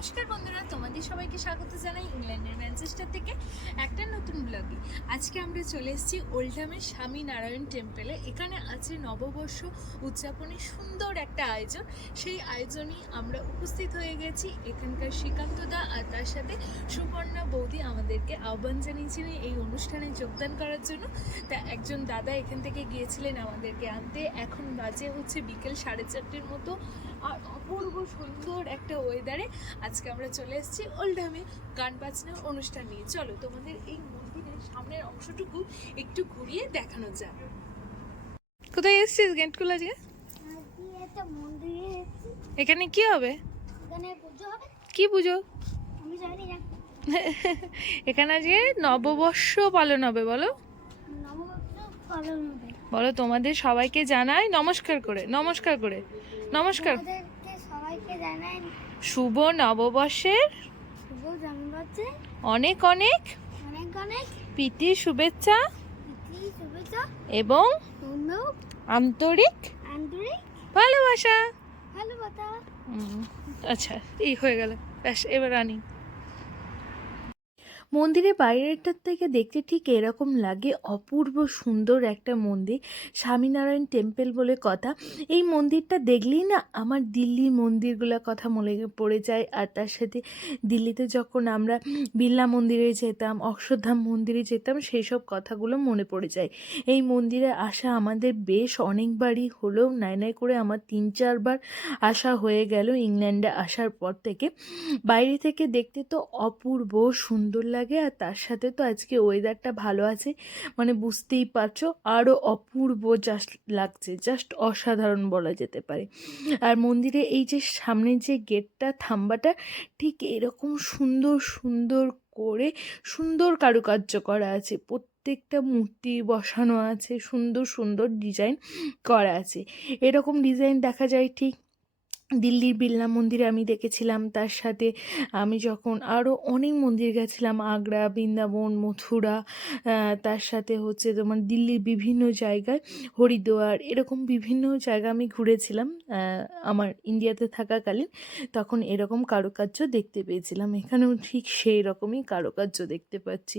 নমস্কার বন্ধুরা, তোমাদের সবাইকে স্বাগত জানাই ইংল্যান্ডের ম্যানচেস্টার থেকে একটা নতুন ব্লগে আজকে আমরা চলে এসেছি ওল্ডামের স্বামী নারায়ণ টেম্পেলে। এখানে আছে নববর্ষ উদযাপনের সুন্দর একটা আয়োজন। সেই আয়োজনই আমরা উপস্থিত হয়ে গেছি এখানকার শ্রীকান্ত দা আর তার সাথে সুপর্ণা বৌদি আমাদেরকে আহ্বান জানিয়েছিলেন এই অনুষ্ঠানে যোগদান করার জন্য। তা একজন দাদা এখান থেকে গিয়েছিলেন আমাদেরকে আনতে। এখন বাজে হচ্ছে বিকেল সাড়ে চারটের মতো। আর অপূর্ব সুন্দর একটা ওয়েদারে আজকে আমরা চলে এসেছি ওল্ডহামে গান বাজনার অনুষ্ঠান নিয়ে। চলো তোমাদের এই মন্দিরের সামনের অংশটুকু একটু ঘুরিয়ে দেখানো যাক। কোথায় এসেছিস গেটগুলো আজকে এখানে কি হবে? কি পুজো? এখানে আজকে নববর্ষ পালন হবে, বলো। বলো তোমাদের সবাইকে জানাই নমস্কার করে নমস্কার করে, নমস্কার। শুভ নববর্ষের অনেক অনেক প্রীতি শুভেচ্ছা এবং আন্তরিক আন্তরিক ভালোবাসা। ভালোবাসা। আচ্ছা এই হয়ে গেল। ব্যাস এবার আনি মন্দিরের বাইরেটার থেকে দেখতে ঠিক এরকম লাগে। অপূর্ব সুন্দর একটা মন্দির। স্বামীনারায়ণ টেম্পল বলে কথা। এই মন্দিরটা দেখলেই না আমার দিল্লির মন্দিরগুলোর কথা মনে পড়ে যায়। আর তার সাথে দিল্লিতে যখন আমরা বিড়লা মন্দিরে যেতাম অক্ষরধাম মন্দিরে যেতাম সেই সব কথাগুলো মনে পড়ে যায়। এই মন্দিরে আসা আমাদের বেশ অনেকবারই হলো। নাই নাই করে আমার তিন চারবার আসা হয়ে গেল ইংল্যান্ডে আসার পর থেকে। বাইরে থেকে দেখতে তো অপূর্ব সুন্দর লাগে আর তার সাথে তো আজকে ওয়েদারটা ভালো আছে। মানে বুঝতেই পারছ আরও অপূর্ব জাস্ট লাগছে জাস্ট অসাধারণ বলা যেতে পারে। আর মন্দিরে এই যে সামনের যে গেটটা থাম্বাটা, ঠিক এরকম সুন্দর সুন্দর করে সুন্দর কারুকার্য করা আছে। প্রত্যেকটা মূর্তি বসানো আছে, সুন্দর সুন্দর ডিজাইন করা আছে। এরকম ডিজাইন দেখা যায় ঠিক দিল্লির বিড়লা মন্দিরে আমি দেখেছিলাম। তার সাথে আমি যখন আরও অনেক মন্দির গেছিলাম, আগ্রা, বৃন্দাবন, মথুরা তার সাথে হচ্ছে তোমার দিল্লির বিভিন্ন জায়গায়, হরিদ্বার, এরকম বিভিন্ন জায়গা আমি ঘুরেছিলাম আমার ইন্ডিয়াতে থাকাকালীন। তখন এরকম কারুকার্য দেখতে পেয়েছিলাম। এখানেও ঠিক সেই রকমই কারুকার্য দেখতে পাচ্ছি।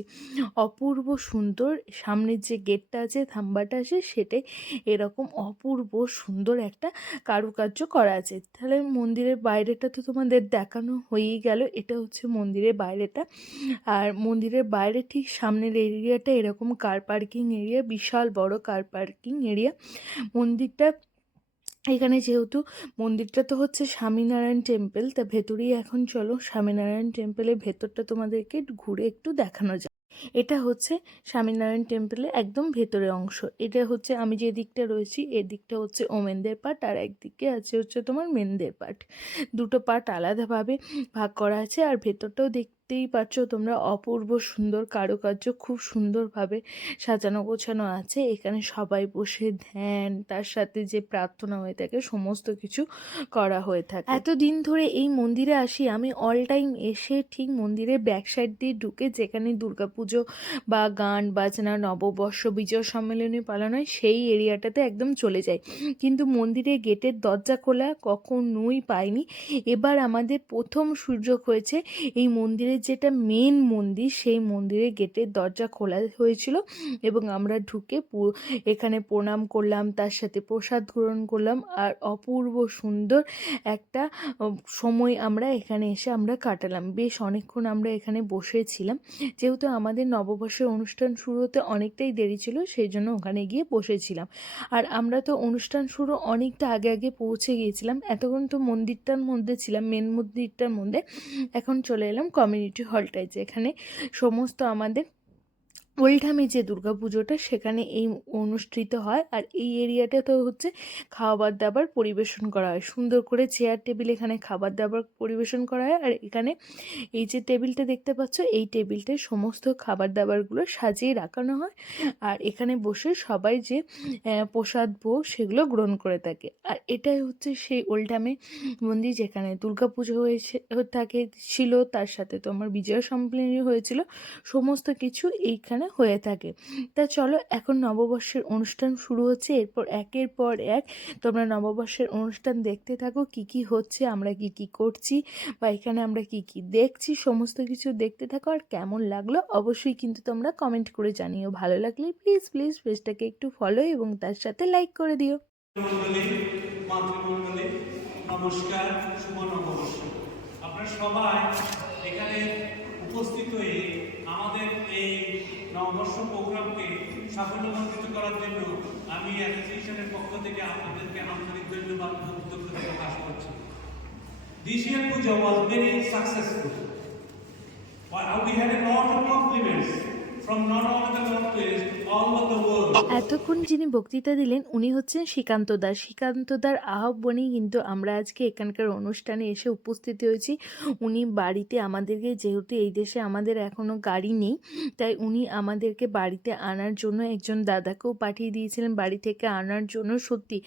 অপূর্ব সুন্দর, সামনের যে গেটটা আছে, থাম্বাটা আছে, সেটাই এরকম অপূর্ব সুন্দর একটা কারুকার্য করা আছে। তাহলে মন্দিরের বাইরেটা তো তোমাদের দেখানো হয়েই গেল, এটা হচ্ছে মন্দিরের বাইরেটা। আর মন্দিরের বাইরে ঠিক সামনের এরিয়াটা এরকম কার পার্কিং এরিয়া বিশাল বড় কার পার্কিং এরিয়া মন্দিরটা, এখানে যেহেতু মন্দিরটা তো হচ্ছে স্বামীনারায়ণ টেম্পল তা ভেতরেই এখন চলো স্বামীনারায়ণ টেম্পলের ভেতরটা তোমাদেরকে ঘুরে একটু দেখানো যায় এটা হচ্ছে স্বামীনারায়ণ টেম্পলের একদম ভেতরে অংশ। এটা হচ্ছে আমি যে দিকটা রয়েছি এদিকটা দিকটা হচ্ছে ওমেনদের পার্ট আর একদিকে আছে হচ্ছে তোমার মেনদের পার্ট দুটো পার্ট আলাদাভাবে ভাগ করা আছে আর ভেতরটাও দেখতেই পাচ্ছ তোমরা অপূর্ব সুন্দর কারুকার্য, খুব সুন্দরভাবে সাজানো গোছানো আছে। এখানে সবাই বসে ধ্যান, তার সাথে যে প্রার্থনা হয়ে থাকে, সমস্ত কিছু করা হয়ে থাকে। এতদিন ধরে এই মন্দিরে আসি, আমি অল টাইম এসে ঠিক মন্দিরের ব্যাক সাইড দিয়ে ঢুকে যেখানে দুর্গাপুজো বা গান বাজনা, নববর্ষ, বিজয় সম্মেলনী পালন হয়, সেই এরিয়াটাতে একদম চলে যাই। কিন্তু মন্দিরের গেটের দরজা খোলা কখনোই পাইনি। এবার আমাদের প্রথম সুযোগ হয়েছে এই মন্দিরের যেটা মেন মন্দির, সেই মন্দিরের গেটের দরজা খোলা হয়েছিল এবং আমরা ঢুকে এখানে প্রণাম করলাম, তার সাথে প্রসাদ গ্রহণ করলাম। আর অপূর্ব সুন্দর একটা সময় আমরা এখানে এসে আমরা কাটালাম। বেশ অনেকক্ষণ আমরা এখানে বসেছিলাম। যেহেতু আমাদের নববর্ষের অনুষ্ঠান শুরু হতে অনেকটাই দেরি ছিল, সেই জন্য ওখানে গিয়ে বসেছিলাম। আর আমরা তো অনুষ্ঠান শুরু অনেকটা আগে আগে পৌঁছে গিয়েছিলাম। এতক্ষণ তো মন্দিরটার মধ্যে ছিলাম মেন মন্দিরটার মধ্যে। এখন চলে এলাম কমিউনিটি হলটায় যেখানে সমস্ত আমাদের ওল্ডহামে যে দুর্গা পুজোটা সেখানে এই অনুষ্ঠিত হয় আর এই এরিয়াটা তো হচ্ছে খাবার দাবার পরিবেশন করা হয়। সুন্দর করে চেয়ার টেবিল এখানে খাবার দাবার পরিবেশন করা হয় আর এখানে এই যে টেবিলটা দেখতে পাচ্ছ, এই টেবিলটায় সমস্ত খাবার দাবারগুলো সাজিয়ে রাখানো হয় আর এখানে বসে সবাই যে প্রসাদ, ভোগ সেগুলো গ্রহণ করে থাকে। আর এটাই হচ্ছে সেই ওল্ডহামে মন্দির যেখানে পুজো হয়েছে থাকে। ছিল তার সাথে তোমার বিজয় সম্মেলনী হয়েছিল। সমস্ত কিছু এইখানে এখানে হয়ে থাকে। তা চলো, এখন নববর্ষের অনুষ্ঠান শুরু হচ্ছে। এরপর একের পর এক তোমরা নববর্ষের অনুষ্ঠান দেখতে থাকো। কি কি হচ্ছে, আমরা কি কি করছি বা এখানে আমরা কি কি দেখছি, সমস্ত কিছু দেখতে থাকো। আর কেমন লাগল, অবশ্যই কিন্তু তোমরা কমেন্ট করে জানিও। ভালো লাগলে প্লিজ প্লিজ পেজটাকে একটু ফলো এবং তার সাথে লাইক করে দিও। নমস্কার, শুভ নববর্ষ। আপনারা সবাই এখানে উপস্থিত হয়ে আমাদের এই নববর্ষ প্রোগ্রামকে সাফল্যমণ্ডিত করার জন্য আমি অ্যাসোসিয়েশনের পক্ষ থেকে আপনাদেরকে আন্তরিক ধন্যবাদ কৃতজ্ঞতা প্রকাশ করছি This year puja was very successful. Well, We had a lot of compliments এতক্ষণ যিনি বক্তৃতা দিলেন, উনি হচ্ছেন শ্রীকান্ত দাস শ্রীকান্ত দার আহ্বানেই কিন্তু আমরা আজকে এখানকার অনুষ্ঠানে এসে উপস্থিত হয়েছি। উনি বাড়িতে আমাদেরকে, যেহেতু এই দেশে আমাদের এখনও গাড়ি নেই, তাই উনি আমাদেরকে বাড়িতে আনার জন্য একজন দাদাকেও পাঠিয়ে দিয়েছিলেন বাড়ি থেকে আনার জন্য। সত্যি,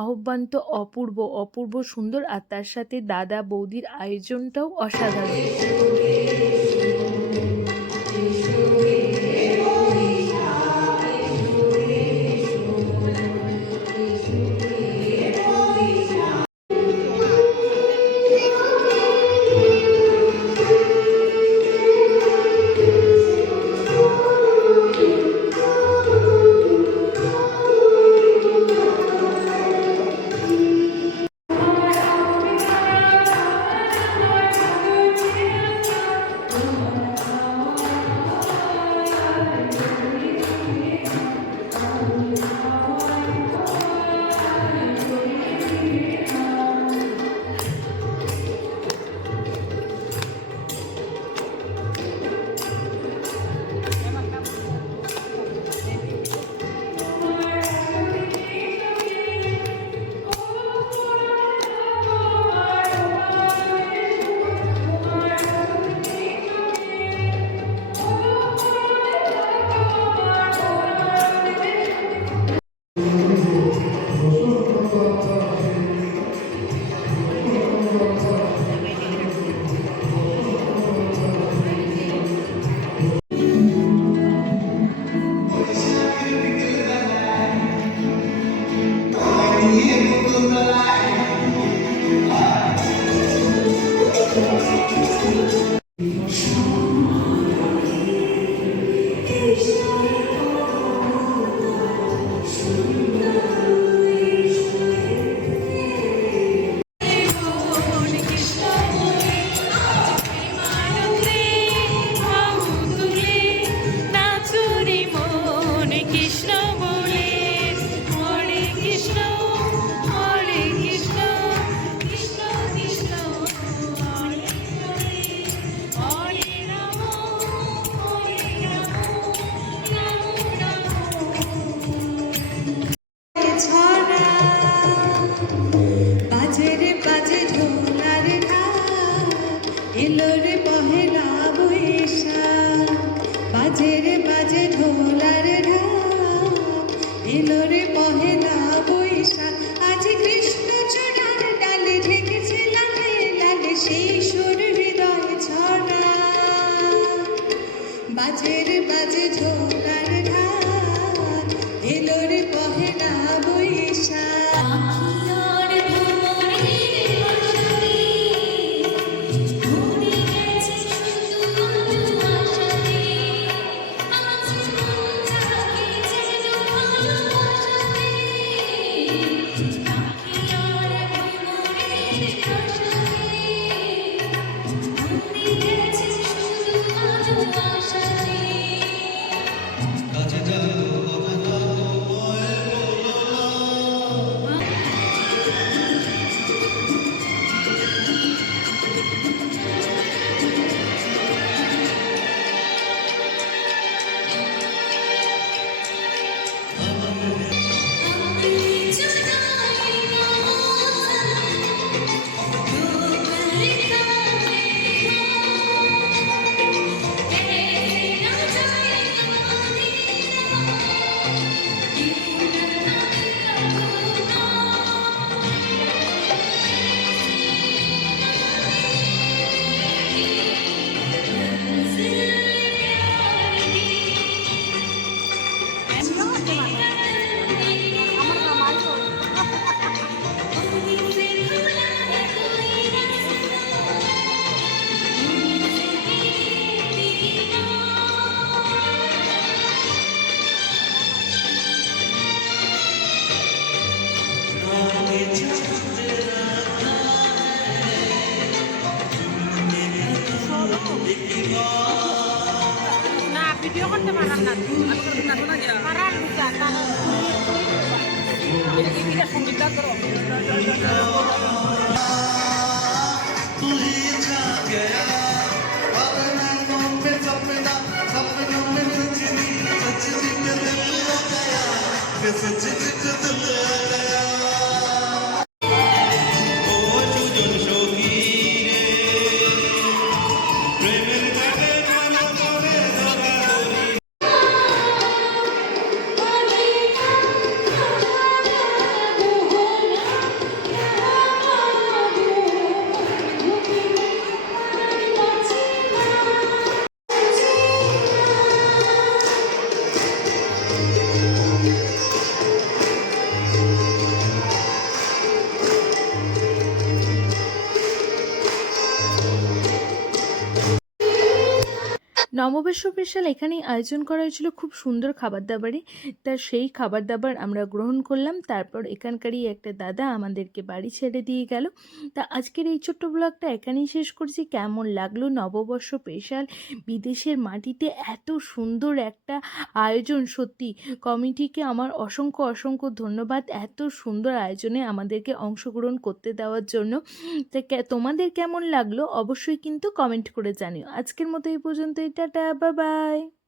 আহ্বান তো অপূর্ব অপূর্ব সুন্দর, আর তার সাথে দাদা বৌদির আয়োজনটাও অসাধারণ। সুর হৃদয় ছড়া। বাজে রে বাজে ঢোলার পারার বুঝা এটা সংগীত করো নববর্ষ স্পেশাল এখানেই আয়োজন করা হয়েছিল খুব সুন্দর খাবার দাবারে তা সেই খাবার দাবার আমরা গ্রহণ করলাম, তারপর এখানকারই একটা দাদা আমাদেরকে বাড়ি ছেড়ে দিয়ে গেল। তা আজকের এই ছোট্ট ব্লগটা এখানেই শেষ করছি। কেমন লাগল নববর্ষ স্পেশাল বিদেশের মাটিতে এত সুন্দর একটা আয়োজন, সত্যি। কমিটিকে আমার অসংখ্য অসংখ্য ধন্যবাদ এত সুন্দর আয়োজনে আমাদেরকে অংশগ্রহণ করতে দেওয়ার জন্য। তা তোমাদের কেমন লাগল অবশ্যই কিন্তু কমেন্ট করে জানিও। আজকের মতো এই পর্যন্ত টাটা। ടാറ്റ ബൈ.